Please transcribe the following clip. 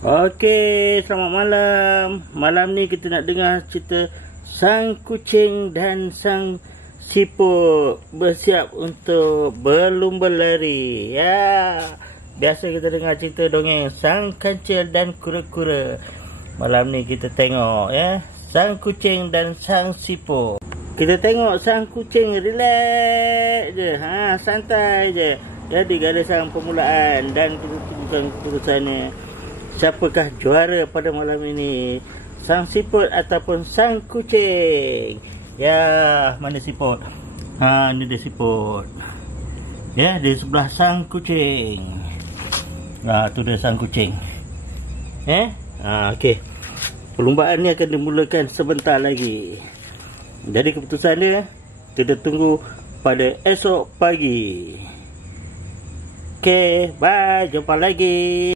Okey, selamat malam. Malam ni kita nak dengar cerita sang kucing dan sang siput bersiap untuk berlumba lari. Ya, biasa kita dengar cerita dongeng sang kancil dan kura-kura. Malam ni kita tengok ya, sang kucing dan sang siput. Kita tengok sang kucing relax je, santai je. Jadi garisan permulaan dan keputusan-keputusannya. Siapakah juara pada malam ini? Sang siput ataupun sang kucing? Ya, mana siput? Ini dia siput. Ya, di sebelah sang kucing. Tu dia sang kucing. Okey. Perlumbaan ni akan dimulakan sebentar lagi. Jadi keputusan dia kita tunggu pada esok pagi. Okey, bye. Jumpa lagi.